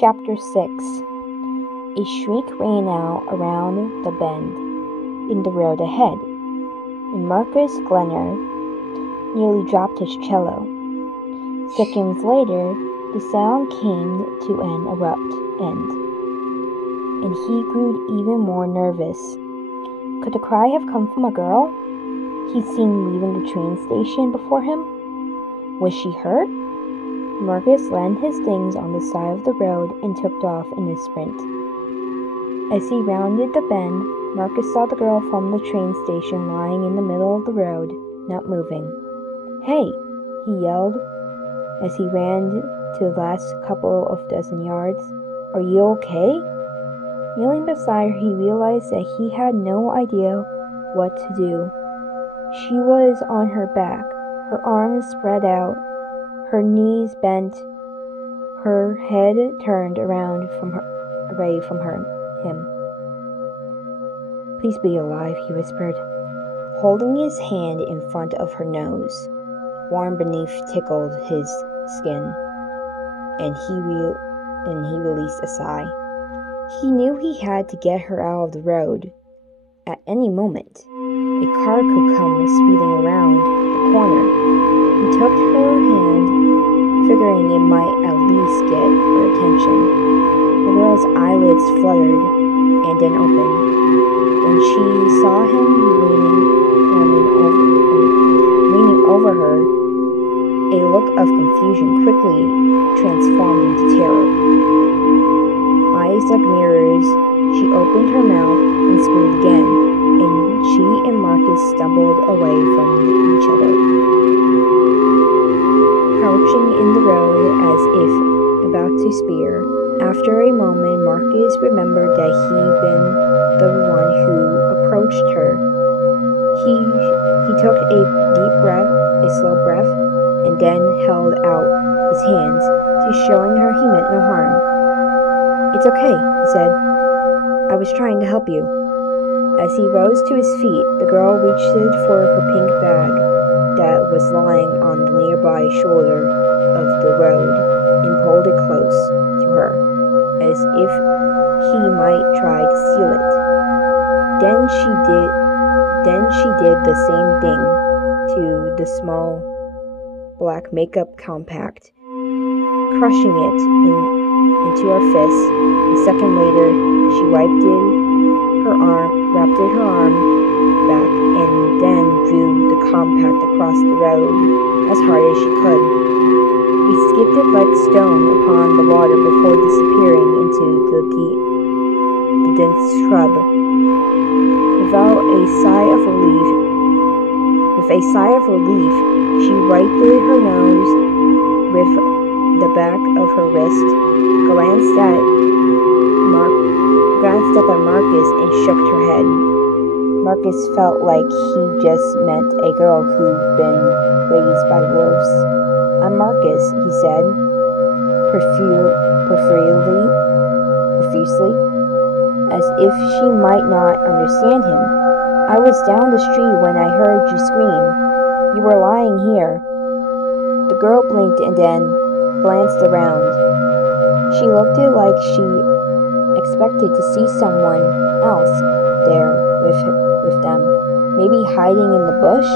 Chapter 6. A shriek rang out around the bend in the road ahead, and Marcus Glenner nearly dropped his cello. Seconds later, the sound came to an abrupt end, and he grew even more nervous. Could the cry have come from a girl he'd seen leaving the train station before him? Was she hurt? Marcus landed his things on the side of the road and took off in a sprint. As he rounded the bend, Marcus saw the girl from the train station lying in the middle of the road, not moving. "Hey!" he yelled as he ran to the last couple of dozen yards. "Are you okay?" Kneeling beside her, he realized that he had no idea what to do. She was on her back, her arms spread out, her knees bent, her head turned around away from him. "Please be alive," he whispered, holding his hand in front of her nose. Warm beneath tickled his skin, and he released a sigh. He knew he had to get her out of the road. At any moment, a car could come speeding around the corner. He took her hand, figuring it might at least get her attention. The girl's eyelids fluttered and then opened. When she saw him leaning over her, a look of confusion quickly transformed into terror. Eyes like mirrors, she opened her mouth and screamed again, and she and Marcus stumbled away from each other, crouching in the road as if about to spear. After a moment, Marcus remembered that he'd been the one who approached her. He took a deep breath, a slow breath, and then held out his hands, showing her he meant no harm. "It's okay," he said. "I was trying to help you." As he rose to his feet, the girl reached for her pink bag that was lying on the nearby shoulder of the road and pulled it close to her, as if he might try to steal it. Then she did the same thing to the small black makeup compact, crushing it into her fist. A second later, she wrapped her arm back, and then drew the compact across the road as hard as she could. He skipped it like stone upon the water before disappearing into the dense shrub. With a sigh of relief, she wiped her nose with the back of her wrist, glanced up at Marcus and shook her head. Marcus felt like he just met a girl who'd been raised by wolves. "I'm Marcus," he said, profusely, as if she might not understand him. "I was down the street when I heard you scream. You were lying here." The girl blinked and then glanced around. She looked like she expected to see someone else there with them, maybe hiding in the bush.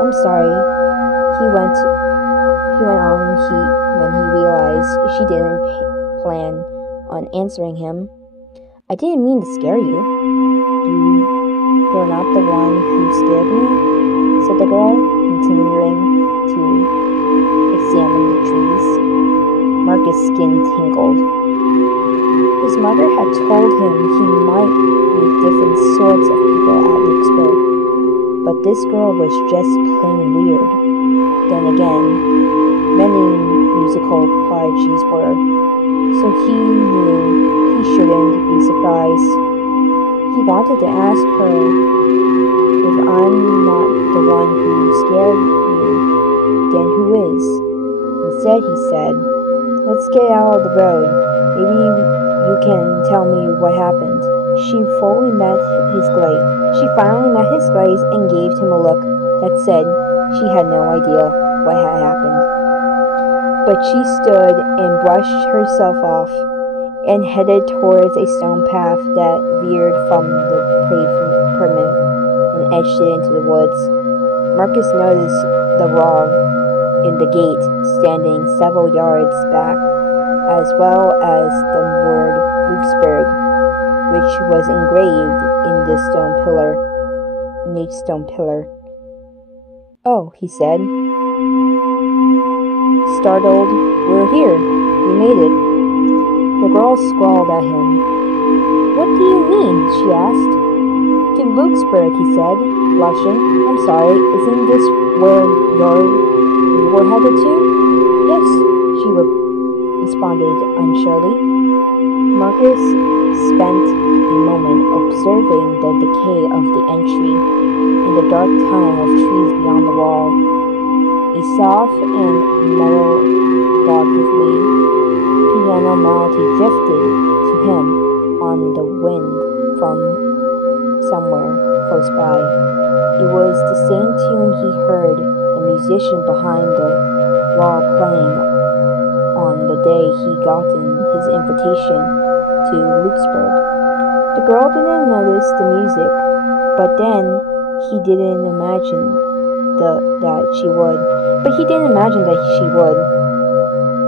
"I'm sorry," he went on when he realized she didn't plan on answering him. "I didn't mean to scare you." You're not the one who scared me," said the girl, continuing to examine the trees. Marcus' skin tingled. His mother had told him he might meet different sorts of people at Luxburg, but this girl was just plain weird. Then again, many musical prodigies were, so he knew he shouldn't be surprised. He wanted to ask her, "If I'm not the one who scared you, then who is?" Instead, he said, "Let's get out of the road. Maybe you can tell me what happened." She finally met his gaze and gave him a look that said she had no idea what had happened. but she stood and brushed herself off and headed towards a stone path that veered from the pavement and edged it into the woods. Marcus noticed the wall in the gate standing several yards back, as well as the word Luxburg, which was engraved in each stone pillar. "Oh," he said, startled. "We're here. We made it." The girl scowled at him. "What do you mean?" she asked. "To Luxburg," he said, blushing. "I'm sorry, isn't this where you were headed to?" "Yes," she responded unsurely. Marcus spent a moment observing the decay of the entry in the dark tunnel of trees beyond the wall. A soft and melodiously piano melody drifted to him on the wind from somewhere close by. It was the same tune he heard the musician behind the wall playing on the day he gotten his invitation to Luxburg. The girl didn't notice the music, but then he didn't imagine that she would.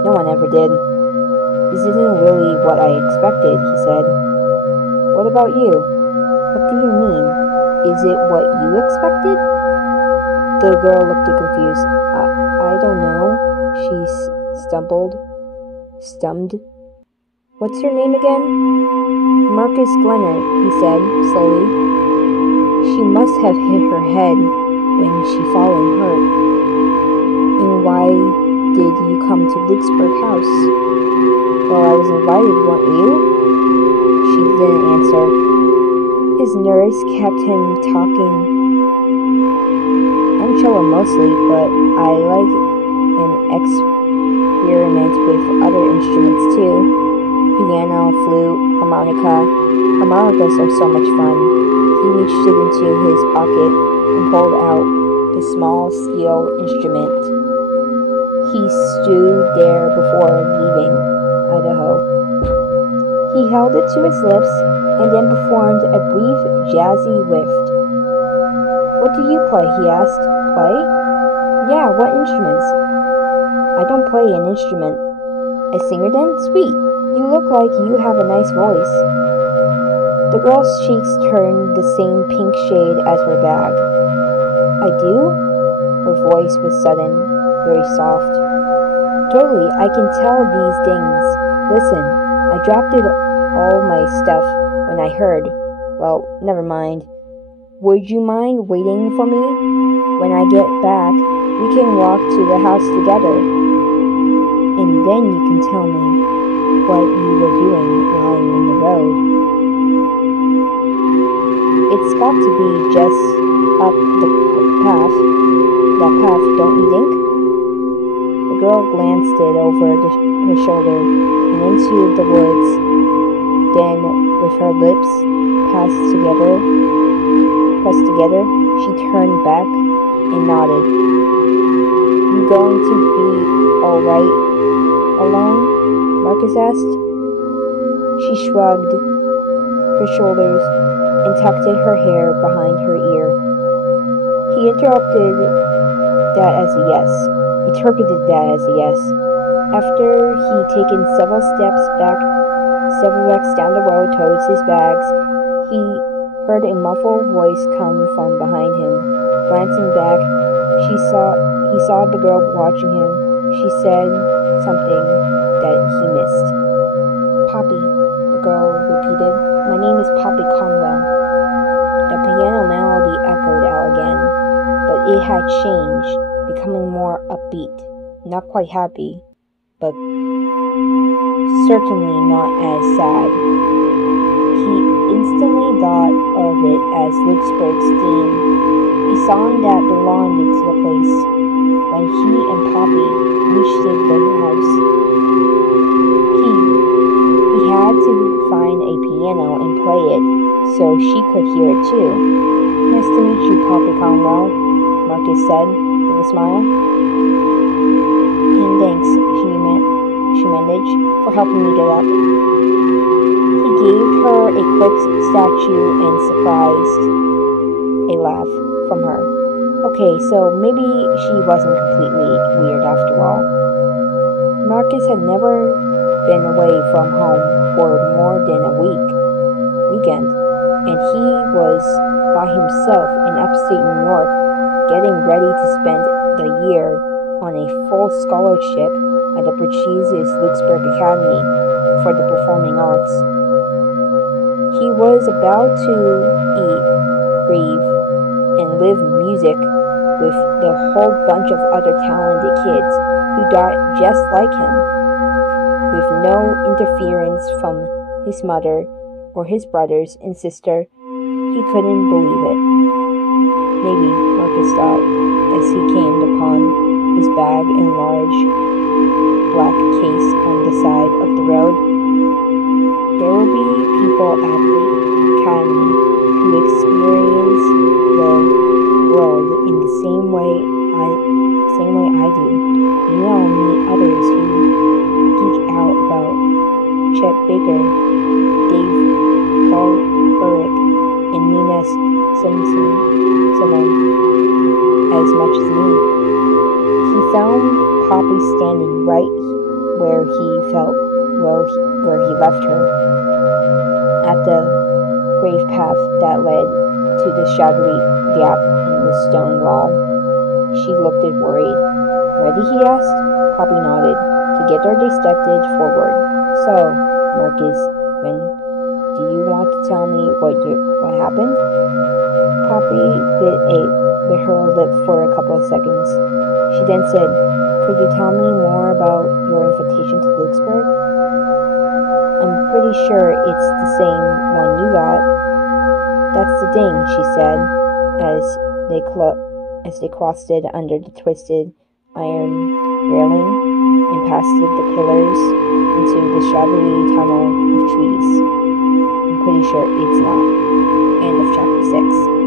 No one ever did. "This isn't really what I expected," he said. "What about you?" "What do you mean? Is it what you expected?" The girl looked confused. I don't know," she stumbled. "What's your name again?" "Marcus Glenner," he said slowly. She must have hit her head when she fallen hurt. "And why did you come to Luxburg House?" "Well, I was invited, weren't you?" She didn't answer. His nerves kept him talking. "I'm cello mostly, but I like an experiment with other instruments too. Piano, flute, harmonica. Harmonicas are so much fun." He reached it into his pocket and pulled out the small steel instrument he stood there before leaving Idaho. He held it to his lips and then performed a brief jazzy whiff. "What do you play?" he asked. "Play?" "Yeah, what instruments?" "I don't play an instrument." "A singer then? Sweet. You look like you have a nice voice." The girl's cheeks turned the same pink shade as her bag. "I do?" Her voice was sudden, very soft. "Totally, I can tell these things. Listen, I dropped all my stuff when I heard. Well, never mind. Would you mind waiting for me? When I get back, we can walk to the house together. And then you can tell me what you were doing lying in the road." "It's got to be just up that path, don't you think?" The girl glanced it over her shoulder and into the woods. Then, with her lips pressed together, she turned back and nodded. "You going to be all right alone?" Marcus asked. She shrugged her shoulders and tucked her hair behind her ear. He interpreted that as a yes. After he'd taken several steps down the road towards his bags, he heard a muffled voice come from behind him. Glancing back, he saw the girl watching him. She said something that he missed. "Poppy," the girl repeated. "My name is Poppy Conwell." The piano melody echoed out again, but it had changed, becoming more upbeat, not quite happy, but certainly not as sad. He instantly thought of it as Luxburg's theme, a song that belonged to the place. When he and Poppy reached the house, he had to find a piano and play it so she could hear it too. "Nice to meet you, Poppy Conwell," Marcus said with a smile. "And thanks," she advantage for helping me get up. He gave her a quick statue and surprised a laugh from her. Okay, so maybe she wasn't completely weird after all. Marcus had never been away from home for more than a weekend, and he was by himself in upstate New York, getting ready to spend the year on a full scholarship at the prestigious Luxembourg Academy for the Performing Arts. He was about to eat, breathe, and live music with the whole bunch of other talented kids who died just like him, with no interference from his mother or his brothers and sister. He couldn't believe it. Maybe, Marcus thought, as he came upon his bag and large black case on the side of the road. There will be people at the academy who experience the world in the same way I do. You will meet others who geek out about Chet Baker, Dave Burick, and Nina Simone as much as me. He found Poppy standing right where he left her, at the grave path that led to the shadowy gap in the stone wall. She looked worried. Ready? He asked. Poppy nodded. Together they stepped forward. So, Marcus, do you want to tell me what happened? Poppy bit her lip for a couple of seconds. She then said, "Could you tell me more about your invitation to Luxembourg? I'm pretty sure it's the same one you got." "That's the thing," she said, as they crossed it under the twisted iron railing and past the pillars into the shadowy tunnel of trees. I'm pretty sure it's not. End of chapter 6.